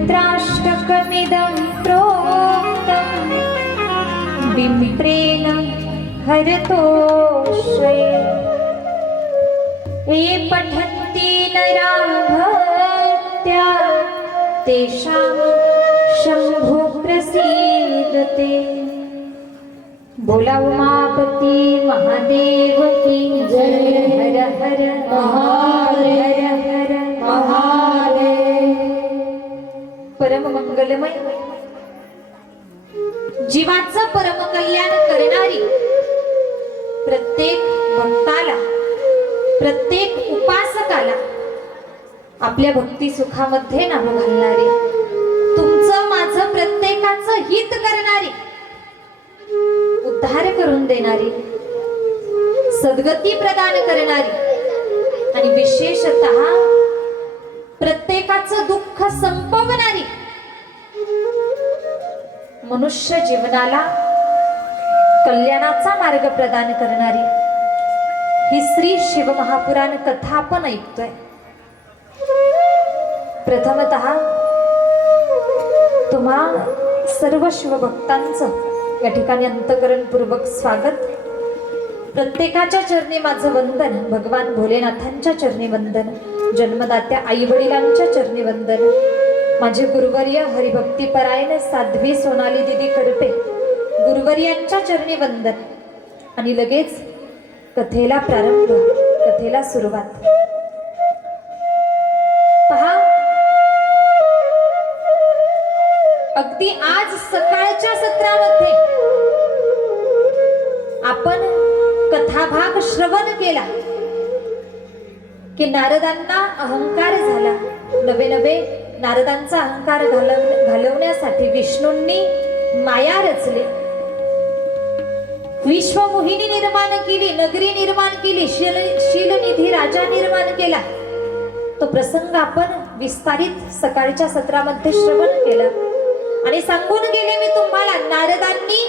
मित्राष्टकमिदं प्रोक्तं विप्रेण हरतोषये ये पठन्ति नरा भक्त्या तेषां शम्भो प्रसीदते। बोला उमापति महादेव की जय। हर हर महादेव, हर हर महादेव। परम मंगलमय जीवाचं परम कल्याण करणारी, प्रत्येक भक्ताला, प्रत्येक उपासकाला आपल्या भक्ती सुखामध्ये नाम घालणारी, तुमचं माझं प्रत्येकाचं हित करणारी, उद्धार करून देणारी, सद्गती प्रदान करणारी आणि विशेषतः प्रत्येकाचं दुःख संपवणारी, मनुष्य जीवनाला कल्याणाचा मार्ग प्रदान करणारी ही श्री शिवमहापुराण कथा आपण ऐकतोय। प्रथमतः तुम्हा सर्व शिवभक्तांचं या ठिकाणी अंतःकरणपूर्वक स्वागत। प्रत्येकाच्या चरणी माझं वंदन, भगवान भोलेनाथांच्या चरणी वंदन, जन्मदात्या आई वडिलांच्या चरणी वंदन, माझे गुरुवर्य हरिभक्तीपरायण साध्वी सोनाली दिदी करपे गुरुवर्यांच्या चरणी वंदन। आणि लगेच कथेला प्रारंभ, कथेला सुरुवात। पहा, अगदी आज सकाळच्या सत्रामध्ये आपण कथाभाग श्रवण केला की नारदांना अहंकार झाला। नवे नवे नारदांचा अहंकार घालवण्यासाठी विष्णूंनी माया रचली, विश्वमोहिनी निर्माण केली, नगरी निर्माण केली, शीलनिधी राजा निर्माण केला। तो प्रसंग आपण विस्तारित सकाळच्या सत्रामध्ये श्रवण केला आणि सांगून गेले मी तुम्हाला, नारदांनी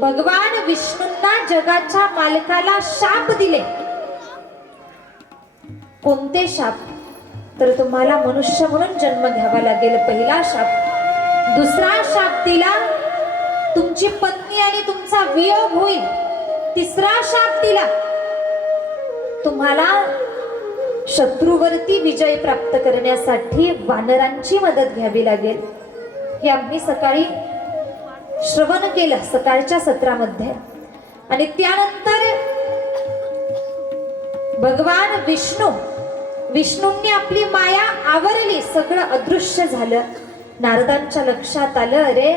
भगवान विष्णूंना जगाच्या मालकाला शाप दिले। कोणते शाप? तर तुम्हाला मनुष्य म्हणून जन्म घ्यावा लागेल, पहिला शाप। दुसरा शाप दिला, तुमची पत्नी आणि तुमचा वियोग होईल। तिसरा शाप दिला, तुम्हाला शत्रूवरती विजय प्राप्त करण्यासाठी वानरांची मदत घ्यावी लागेल। हे आम्ही सकाळी श्रवण केलं सकाळच्या सत्रामध्ये। आणि त्यानंतर भगवान विष्णूंनी आपली माया आवरली, सगळं अदृश्य झालं। नारदांच्या लक्षात आलं, अरे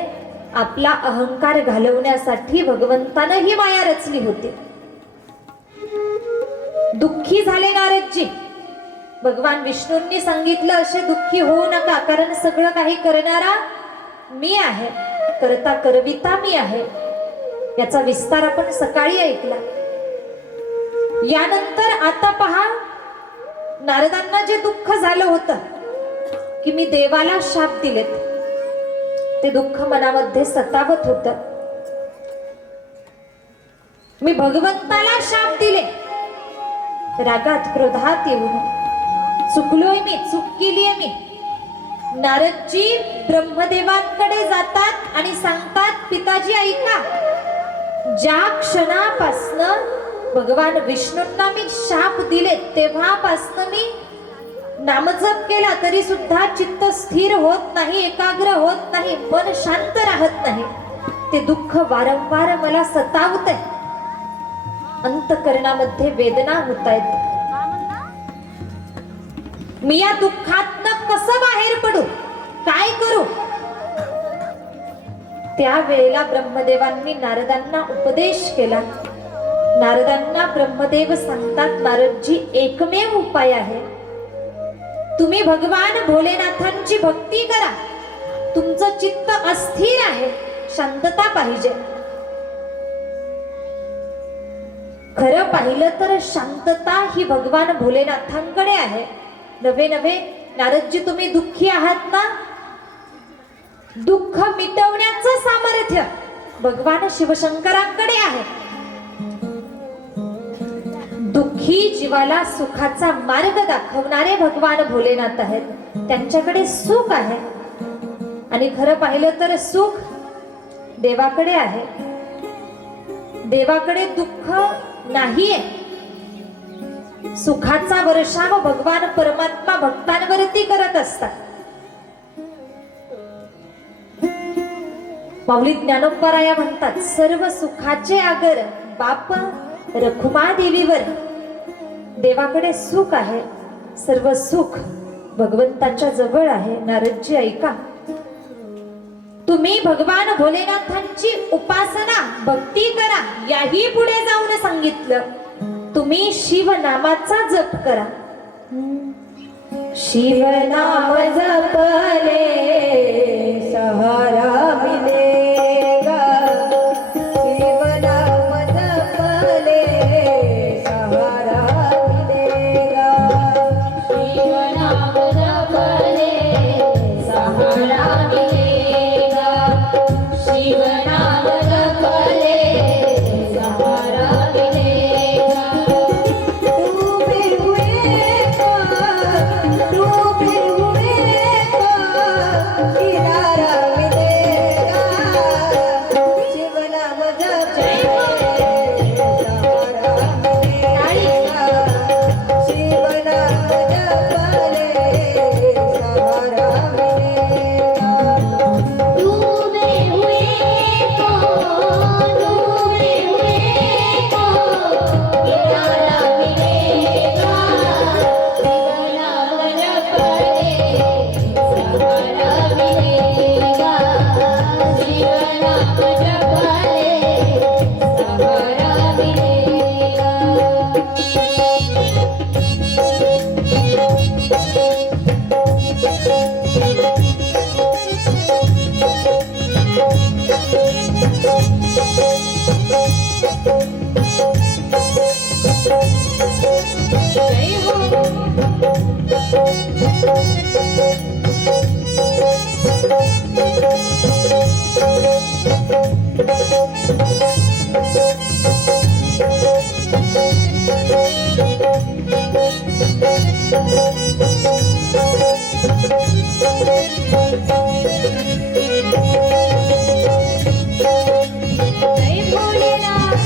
आपला अहंकार घालवण्यासाठी भगवंतानं ही माया रचली होती। दुःखी झाले नारदजी। भगवान विष्णूंनी सांगितलं, असे दुःखी होऊ नका, कारण सगळं काही करणारा मी आहे, करता करविता मी आहे। याचा विस्तार आपण सकाळी ऐकला। यानंतर आता पहा, नारदांना जे दुःख झालं होतं की मी देवाला शाप दिलेत, ते दुःख मनामध्ये सतावत होतं। मी भगवंताला शाप दिले, रागात क्रोधात येऊन चुकलोय मी, चूक केलीये मी। नारदजी ब्रह्मदेवांकडे जातात आणि सांगतात, पिताजी ऐका, ज्या क्षणापासनं भगवान विष्णूंना मी शाप दिले तेव्हापासनं मी नामजप केला तरी सुद्धा चित्त स्थिर होत नाही, एकाग्र होत नाही, मन शांत राहत नाही। ते दुःख वारंवार मला सतावतंय, अंतःकरणामध्ये वेदना होतायत। मी या दुःखातनं कसं बाहेर पडू, काय करू? त्यावेळेला ब्रह्मदेवांनी नारदांना उपदेश केला। नारदांना ब्रह्मदेव सांगतात, नारदजी, एकमेव उपाय आहे, तुम्ही भगवान भोलेनाथांची भक्ती करा। तुमचं चित्त अस्थिर आहे, शांतता पाहिजे। खरं पाहिलं तर शांतता ही भगवान भोलेनाथांकडे आहे। नवे नवे नारदजी, तुम्ही दुःखी आहात ना, दुःख मिटवण्याचं सामर्थ्य भगवान शिवशंकरांकडे आहे। दुःखी जीवाला सुखाचा मार्ग दाखवणारे भगवान भोलेनाथ आहेत, त्यांच्याकडे सुख आहे। आणि खरं पाहिलं तर सुख देवाकडे आहे, देवाकडे दुःख नाहीये. सुखाचा वर्षाव भगवान परमात्मा भक्तांवरती करत असतात. माऊली ज्ञानोबराया म्हणतात, सर्व सुखाचे आगर बाप रखुमा देवीवर. देवाकडे सुख आहे, सर्व सुख भगवंताच्या जवळ आहे. नारदजी ऐका, तुम्ही भगवान भोलेनाथांची उपासना भक्ती करा, याही पुढे जाऊन सांगितलं. तुम्ही शिवनामाचा जप करा. शिवनाम जपले सहारा मिलेगा, शिवनाम जपले सहारा मिलेगा, शिवनाम जपले सहारा मिलेगा, शिवनाम जपले सहारा मिलेगा. डूबे हुए को किनारा मिलेगा, शिवनाम जपले सहारा मिलेगा, शिवनाम जपले सहारा मिलेगा. डूबे हुए को किनारा मिलेगा, शिवनाम जपले सहारा मिलेगा, शिवनाम जपले सहारा मिलेगा. जय हो. जय भोलेनाथ.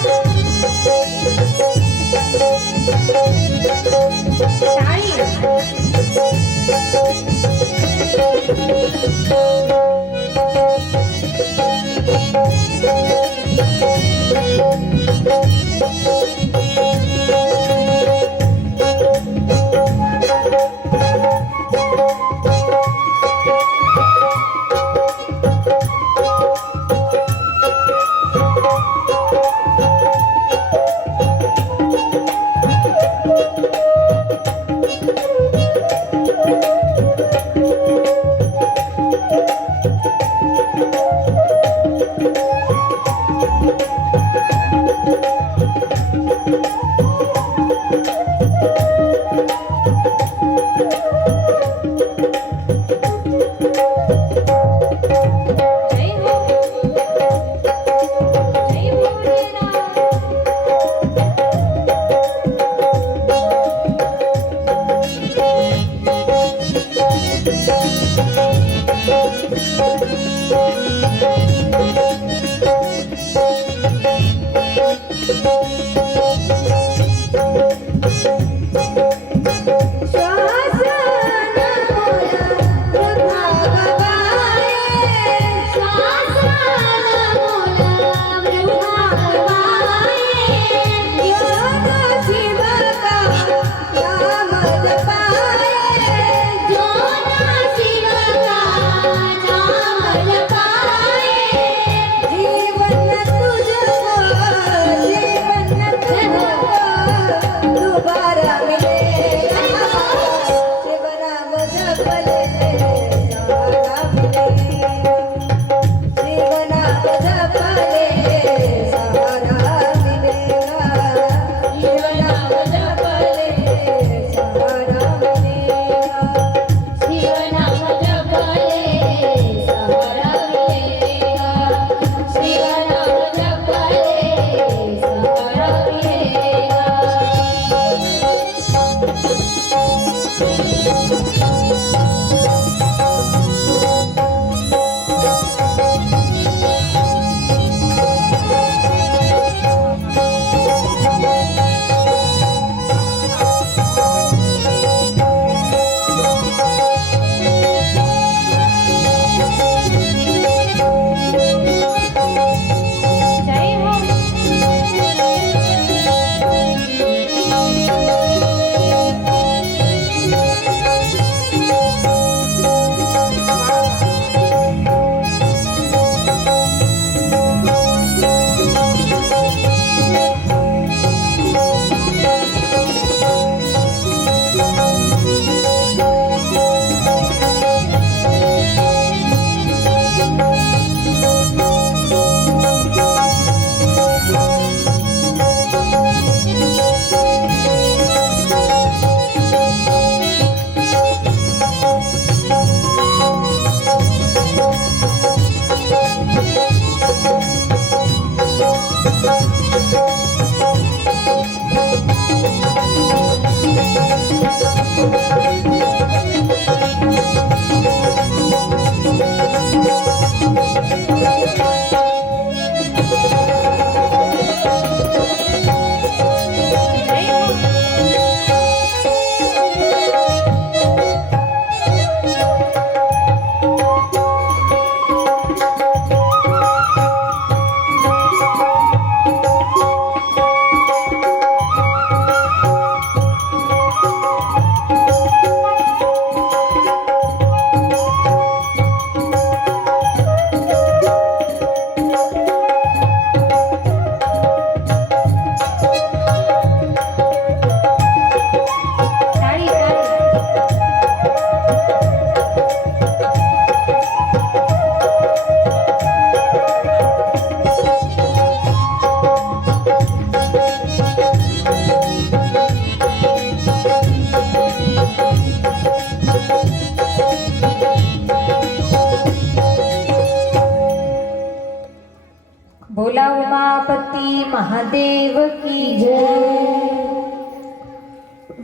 बोला उमापती महादेव की जय.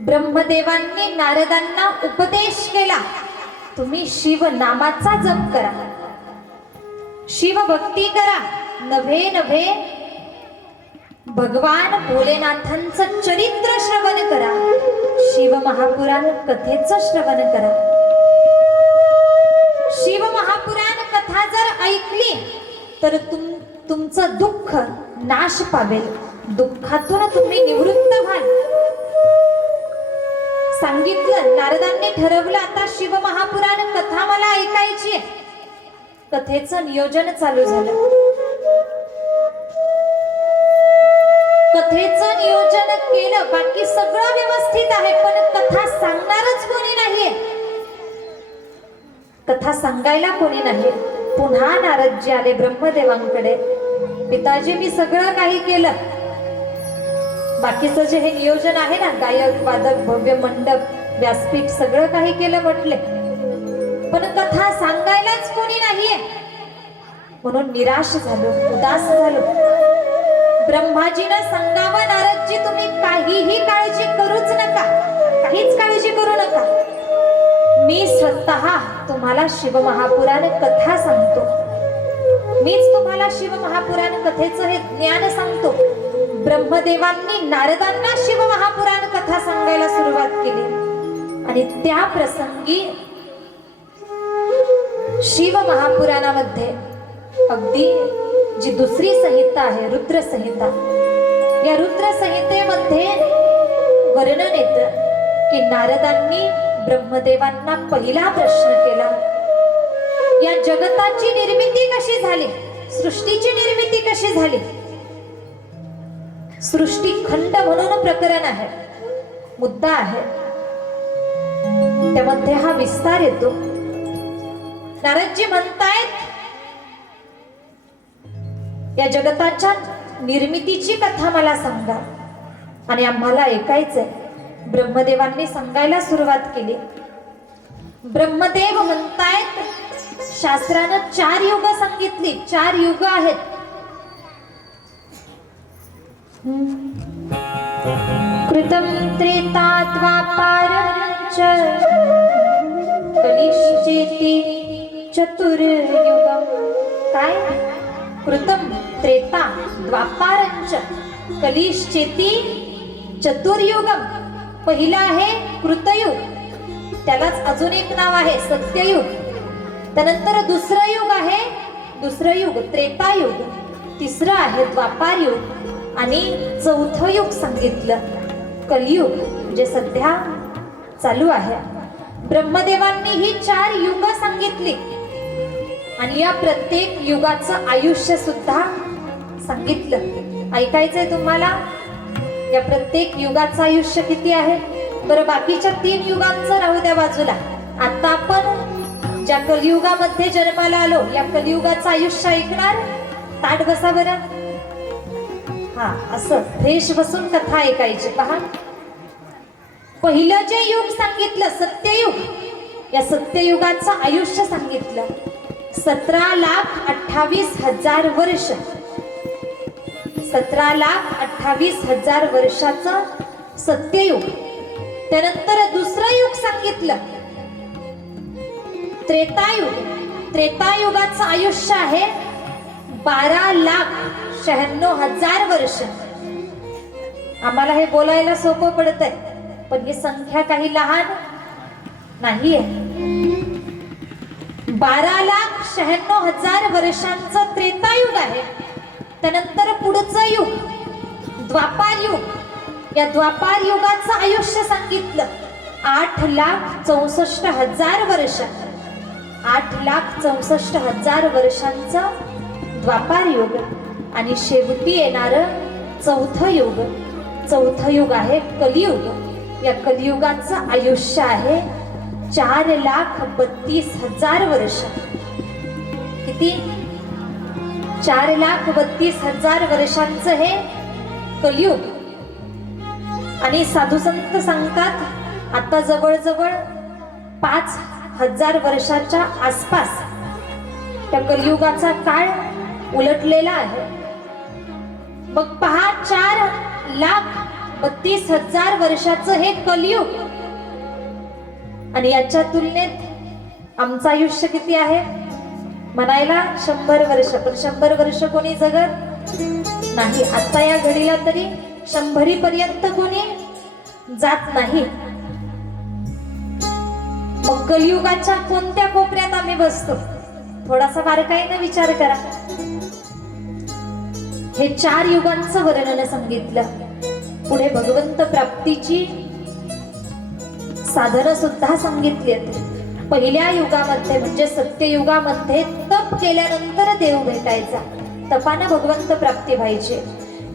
ब्रह्मदेवांनी नारदांना उपदेश केला, तुम्ही शिव नामाचा जप करा, शिव भक्ती करा, नव्हे नव्हे भगवान भोलेनाथांचं चरित्र श्रवण करा, शिव महापुराण कथेचं श्रवण करा. शिव महापुराण कथा जर ऐकली तर तुमचं दुःख नाश पावेल, दुःखातून तुम्ही निवृत्त व्हाल. सांगितलं, नारदांनी ठरवलं आता शिव महापुराण कथा मला ऐकायची आहे. कथेचं नियोजन चालू झालं. कथेचं नियोजन केलं, बाकी सगळं व्यवस्थित आहे, पण कथा सांगणारच कोणी नाहीये, कथा सांगायला कोणी नाही. पुन्हा नारदजी आले ब्रह्मदेवांकडे, पिताजी मी सगळं काही केलं, बाकीचं जे हे नियोजन आहे ना, गायक वादक भव्य मंडप व्यासपीठ सगळं काही केलं म्हटले, पण कथा सांगायलाच कोणी नाहीये. म्हणून निराश झालो, उदास झालो. ब्रह्माजीनं सांगावं, नारदजी तुम्ही काहीही काळजी करूच नका, काहीच काळजी करू नका, मी स्वतः तुम्हाला शिव महापुराण कथा सांगतो, मीच तुम्हाला शिव महापुराण कथेचं हे ज्ञान सांगतो. ब्रह्मदेवांनी नारदांना शिव महापुराण कथा सांगायला सुरुवात केली आणि त्या प्रसंगी शिव महापुराणामध्ये अगदी जी दुसरी संहिता आहे रुद्र संहिता, या रुद्र संहितेमध्ये वर्णन येतं की नारदांनी ब्रह्मदेवांना पहिला प्रश्न केला, या जगताची निर्मिती कशी झाली, सृष्टीची निर्मिती कशी झाली. सृष्टी खंड म्हणून प्रकरण आहे, मुद्दा आहे, त्यामध्ये हा विस्तार येतो. नारदजी म्हणतायत, या जगताच्या निर्मितीची कथा मला सांगा, आणि आम्हाला ऐकायचंय. ब्रह्मदेवांनी सांगायला सुरुवात केली. ब्रह्मदेव म्हणतायत, शास्त्रानं 4 युग सांगितली, 4 युग आहेत. कृतं त्रेता द्वापारं च कलिश्चेति चतुर्युगम्. काय? कृतं त्रेता द्वापारं च कलिश्चेति चतुर्युगम. पहिलं आहे कृतयुग, त्यालाच अजून एक नाव आहे सत्ययुग. त्यानंतर दुसरं युग आहे, दुसरं युग त्रेतायुग, तिसरं आहे द्वापार युग, आणि चौथं युग सांगितलं कलियुग, जे सध्या चालू आहे. ब्रह्मदेवांनी ही 4 युग सांगितली आणि या प्रत्येक युगाचं आयुष्य सुद्धा सांगितलं. ऐकायचंय तुम्हाला, या प्रत्येक युगाचं आयुष्य किती आहे. बरं, बाकीच्या 3 युगांचं राहू द्या बाजूला. आता आपण ज्या कलियुगामध्ये जन्माला आलो, या कलियुगाचं आयुष्य ऐकणार. ताट बसा बरं. हा, असं फ्रेश बसून कथा ऐकायची. पहा, पहिलं जे युग सांगितलं सत्ययुग, या सत्ययुगाचं आयुष्य सांगितलं 17,28,000 वर्ष. 17,28,000 वर्षाचं सत्ययुग. त्यानंतर दुसरं युग सांगितलं त्रेतायुग. त्रेतायुगाचं आयुष्य आहे 12,96,000 वर्ष. आम्हाला हे बोलायला सोपं पडतंय, पण ही संख्या काही लहान नाहीये. 12,96,000 वर्षांचं त्रेतायुग आहे. त्यानंतर पुढचं युग द्वापार युग. या द्वापार युगाचं आयुष्य सांगितलं 8,64,000 वर्ष. 8,64,000 वर्षांचं द्वापार युग. आणि शेवटी येणारं चौथं युग. चौथं युग आहे कलियुग. या कलियुगाचं आयुष्य आहे 4,32,000 वर्ष. किती? 4,32,000 वर्षांचं हे कलियुग. आणि साधू संत सांगतात, आता जवळजवळ 5,000 वर्षाच्या आसपास त्या कलियुगाचा काळ उलटलेला आहे. मग पहा 4,32,000 वर्षाचं हे कलियुग, आणि याच्या तुलनेत आमचं आयुष्य किती आहे म्हणायला 100 वर्ष, पण 100 वर्ष कोणी जगत नाही. आता या घडीला तरी 100 पर्यंत कोणी जात नाही. मग कलियुगाच्या कोणत्या कोपऱ्यात आम्ही बसतो? थोडासा बारकाईने विचार करा. हे 4 युगांचं वर्णन सांगितलं. पुढे भगवंत प्राप्तीची साधनं सुद्धा सांगितली. पहिल्या युगामध्ये म्हणजे सत्ययुगामध्ये तप केल्यानंतर देव भेटायचा, तपानं भगवंत प्राप्ती व्हायची.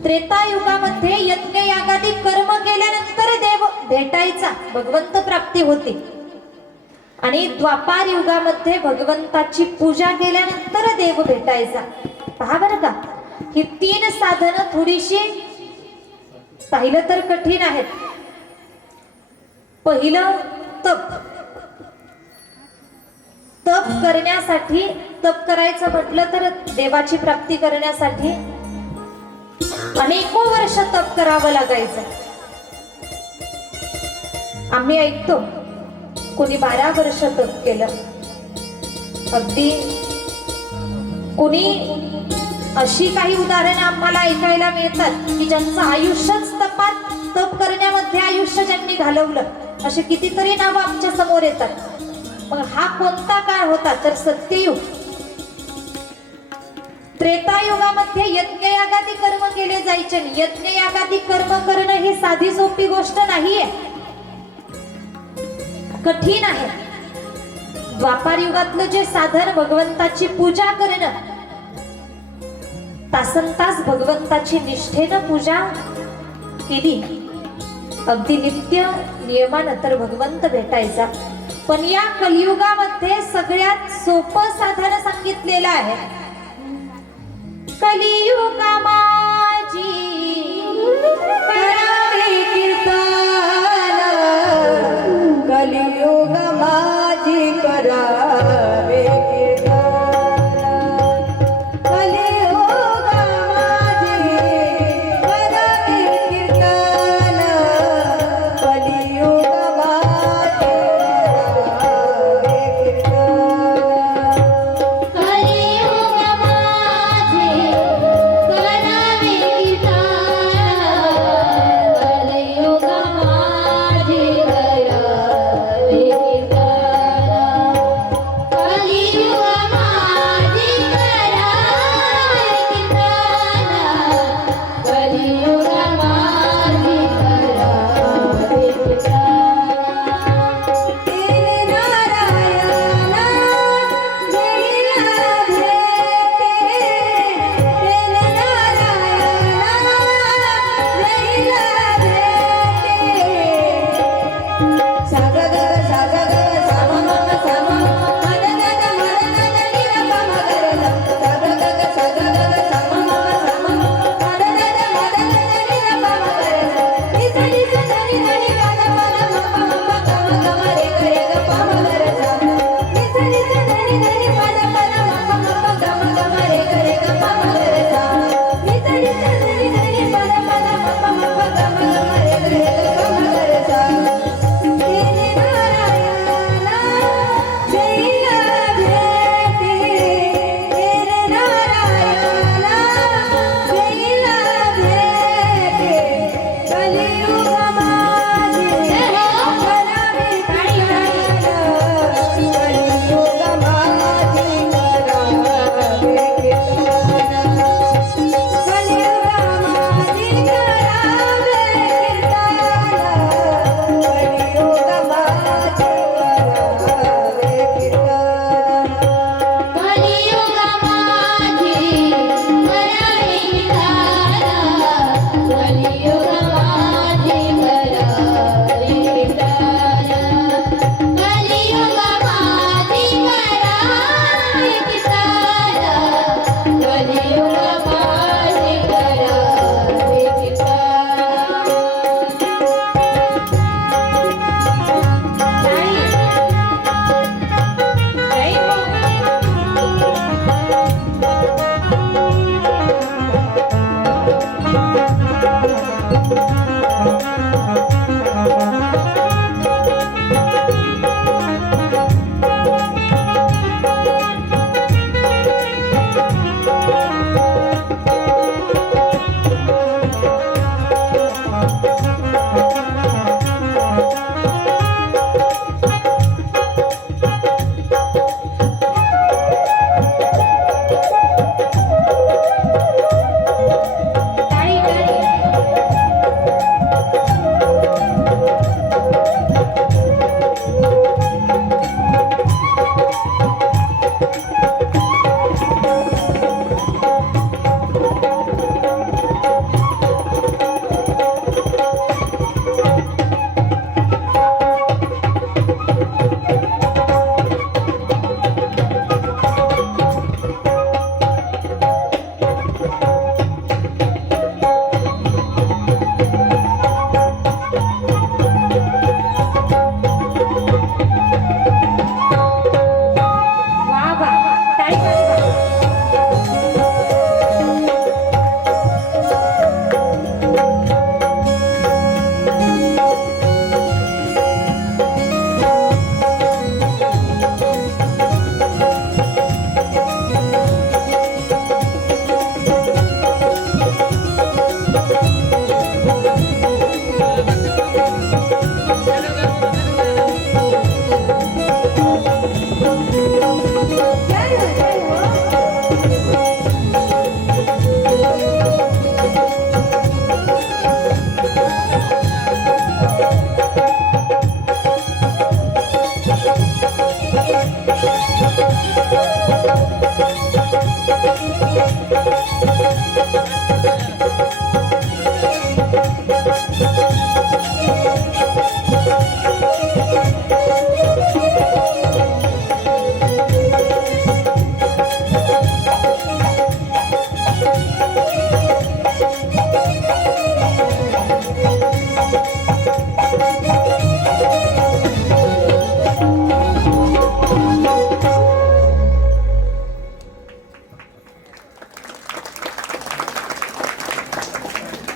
त्रेतायुगामध्ये यज्ञ यागादी कर्म केल्यानंतर देव भेटायचा, भगवंत प्राप्ती होती. आणि द्वापार युगामध्ये भगवंताची पूजा केल्यानंतर देव भेटायचा. पहा बरं का, ही 3 साधनं थोडीशी पाहिलं तर कठीण आहेत. पहिलं तप. तप करण्यासाठी, तप करायचं म्हटलं तर देवाची प्राप्ती करण्यासाठी अनेको वर्ष तप करावं लागायचं. आम्ही ऐकतो कोणी 12 वर्ष तप केलं. अगदी कोणी अशी काही उदाहरणं आम्हाला ऐकायला मिळतात की ज्यांचं आयुष्यच तप करण्यामध्ये आयुष्य ज्यांनी घालवलं, असे कितीतरी नावं आमच्या समोर येतात. मग हा कोणता काळ होता? तर सत्ययुग. त्रेतायुगामध्ये यज्ञ यागादी कर्म केले जायचे. यज्ञ यागादी कर्म करणं ही साधी सोपी गोष्ट नाहीये, कठीण आहे. द्वापार युगातलं जे साधन भगवंताची पूजा करणं, तासनतास भगवंताची निष्ठेनं पूजा केली, अगदी नित्य नियमानं तर भगवंत भेटायचा. पण या कलियुगामध्ये सगळ्यात सोपं साधन सांगितलेलं आहे. कलियुगा माझी करावे कीर्तन, कलियुग माझी करावे कीर्तन, कलियुग माझी करावे कीर्तन, कलियुग माझी करावे कीर्तन, कलियुग माझे करावे कीर्तन,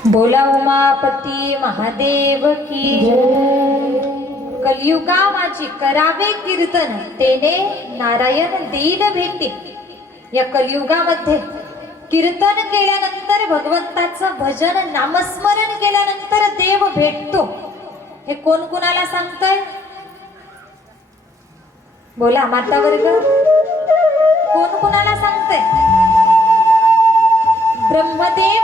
बोला उमापती महादेव की जय. कलियुगा माझी करावे कीर्तन, तेने नारायण दीन भेटी. या कलियुगामध्ये कीर्तन केल्यानंतर, भगवंताचं भजन नामस्मरण केल्यानंतर देव भेटतो. हे कोण कुणाला सांगतंय? बोला माता वर्ग, कोण कुणाला सांगतंय? ब्रह्मदेव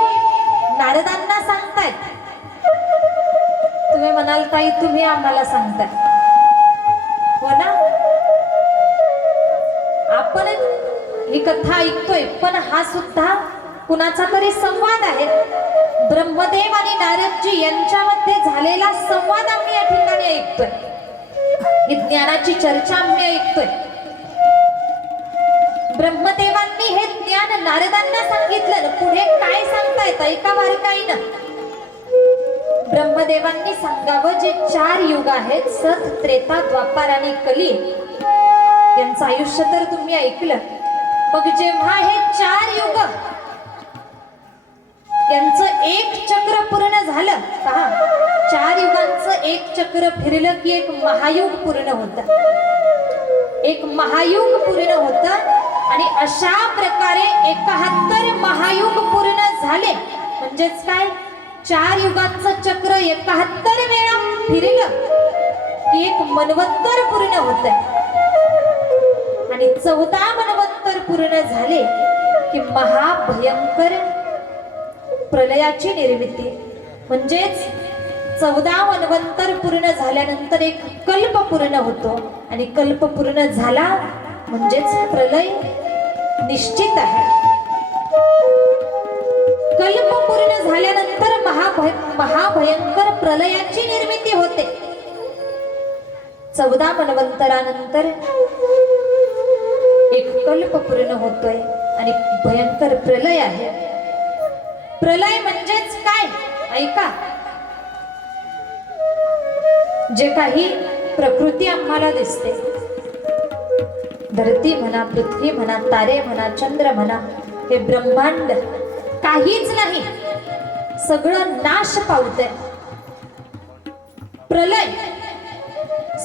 नारदांना सांगतायत. तुम्ही म्हणाल ताई तुम्ही आम्हाला सांगताय, हो ना? आपण ही कथा ऐकतोय, पण हा सुद्धा कुणाचा तरी संवाद आहे. ब्रह्मदेव आणि नारदजी यांच्यामध्ये झालेला संवाद आम्ही या ठिकाणी ऐकतोय. ही ज्ञानाची चर्चा आम्ही ऐकतोय. ब्रह्मदेवांनी हे ज्ञान नारदांना सांगितलं. पुढे काय सांगतायत ऐका बारकाईनं. ब्रह्मदेवांनी सांगावं, जे 4 युग आहेत, सत, त्रेता, द्वापार आणि कली, यांचं आयुष्य तर तुम्ही ऐकलं. मग जेव्हा हे 4 युग यांचं एक चक्र पूर्ण झालं, पहा 4 युगांचं एक चक्र फिरलं की एक महायुग पूर्ण होतं. एक महायुग पूर्ण होतं आणि अशा प्रकारे 71 महायुग पूर्ण झाले. म्हणजेच काय, 4 युगांचं चक्र 71 वेळा फिरलं की एक मनवंतर पूर्ण होत आणि 14 मनवंतर पूर्ण झाले की महाभयंकर प्रलयाची निर्मिती. म्हणजेच 14 मनवंतर पूर्ण झाल्यानंतर एक कल्प पूर्ण होतो आणि कल्प पूर्ण झाला म्हणजेच प्रलय निश्चित आहे. कल्प पूर्ण झाल्यानंतर महाभयंकर प्रलयाची निर्मिती होते. 14 मनवंतरानंतर एक कल्प पूर्ण होतोय आणि भयंकर प्रलय आहे. प्रलय म्हणजेच काय ऐका, जे काही प्रकृती आम्हाला दिसते, धरती म्हणा, पृथ्वी म्हणा, तारे म्हणा, चंद्र म्हणा, हे ब्रह्मांड काहीच नाही, सगळं नाश पावतंय. प्रलय,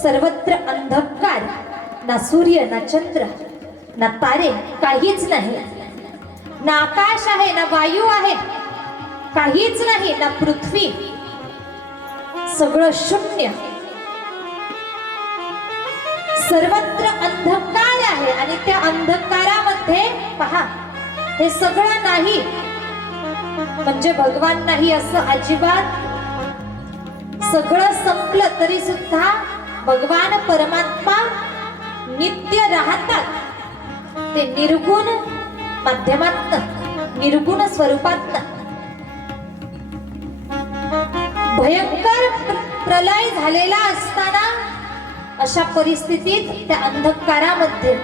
सर्वत्र अंधकार, ना सूर्य ना चंद्र ना तारे, काहीच नाही. ना आकाश आहे ना वायू आहे, काहीच नाही, ना पृथ्वी, सगळं शून्य. सर्वत्र अंधकार आहे आणि त्या अंधकारामध्ये पहा हे सगळं नाही म्हणजे भगवान नाही असं अजिबात. सगळं संपलं तरी सुद्धा भगवान परमात्मा नित्य राहतात. ते निर्गुण माध्यमातनं, निर्गुण स्वरूपातनं. भयंकर प्रलय झालेला असताना अशा परिस्थितीत त्या अंधकारामध्ये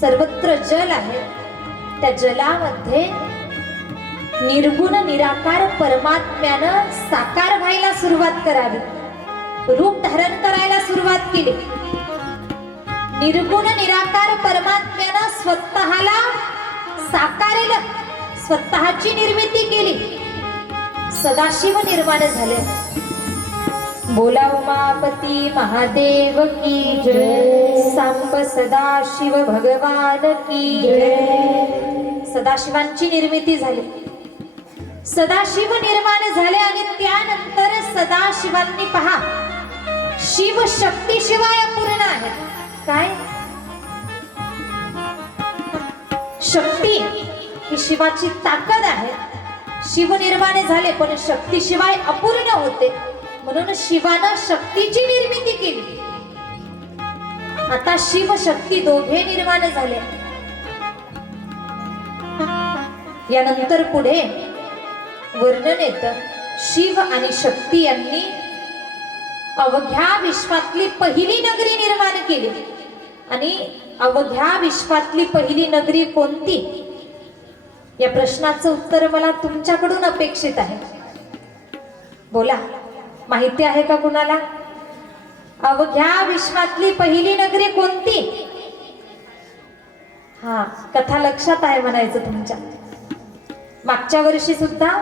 सर्वत्र जल आहे. त्या जलामध्ये निर्गुण निराकार परमात्म्यानं साकार व्हायला सुरुवात करावी, रूप धारण करायला सुरुवात केली. निर्गुण निराकार परमात्म्यानं स्वतःला साकारेलं, स्वतःची निर्मिती केली. सदाशिव निर्माण झाले. बोला उमापती महादेव की जय. सांब सदाशिव भगवान की जय. सदाशिवांची निर्मिती झाली. सदाशिव निर्माण झाले आणि त्यानंतर सदाशिवांनी पहा शिव शक्तीशिवाय अपूर्ण आहे. काय शक्ती ही शिवाची ताकद आहे. शिव निर्माण झाले पण शक्तीशिवाय अपूर्ण होते, म्हणून शिवानं शक्तीची निर्मिती केली आता शिव शक्ती दोघे निर्माण झाले. यानंतर पुढे वर्णन येतं, शिव आणि शक्ती यांनी अवघ्या विश्वातली पहिली नगरी निर्माण केली. आणि अवघ्या विश्वातली पहिली नगरी कोणती, या प्रश्नाचं उत्तर मला तुमच्याकडून अपेक्षित आहे. बोला, माहिती आहे का कुणाला? अवघ्या विश्वातली पहिली नगरी कोणती? हा, कथा लक्षात आहे म्हणायचं तुमच्या. मागच्या वर्षी सुद्धा